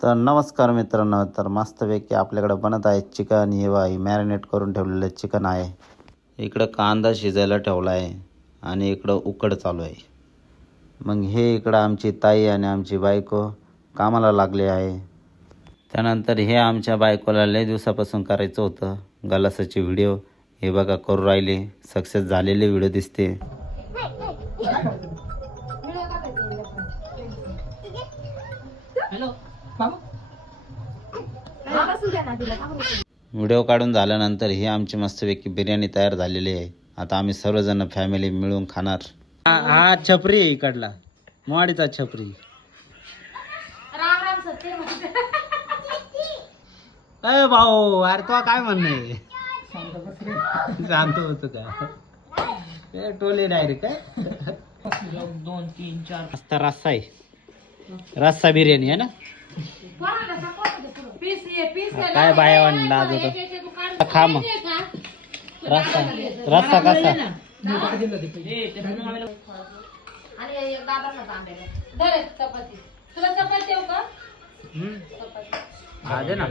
तर नमस्कार मित्रांनो, तर मस्तपैकी आपल्याकडे बनत आहे चिकन. हे बाई मॅरिनेट करून ठेवलेलं चिकन आहे. इकडं कांदा शिजायला ठेवला आहे आणि इकडं उकड चालू आहे. मग हे इकडं आमची ताई आणि आमची बायको कामाला लागले आहे. त्यानंतर हे आमच्या बायकोला लय दिवसापासून करायचं होतं गलासाची व्हिडिओ. हे बघा करू राहिले, सक्सेस झालेले व्हिडिओ दिसते. व्हिडिओ काढून झाल्यानंतर ही आमची मस्तपैकी बिर्याणी तयार झालेली आहे. आता आम्ही सर्वजण फॅमिली मिळून खाणार. हा छपरी आहे इकडला, मोवाडीचा छपरी. अरे भाऊ, अरे तो काय म्हणणं आहे? शांत होतो का? टोले डायरेक्ट काय 2 3 4 मस्त रस्सा आहे. रस्सा बिर्याणी आहे ना. काय बायावानी लाज होतो. खा मग रस्सा. रस्सा कसा? दे ना.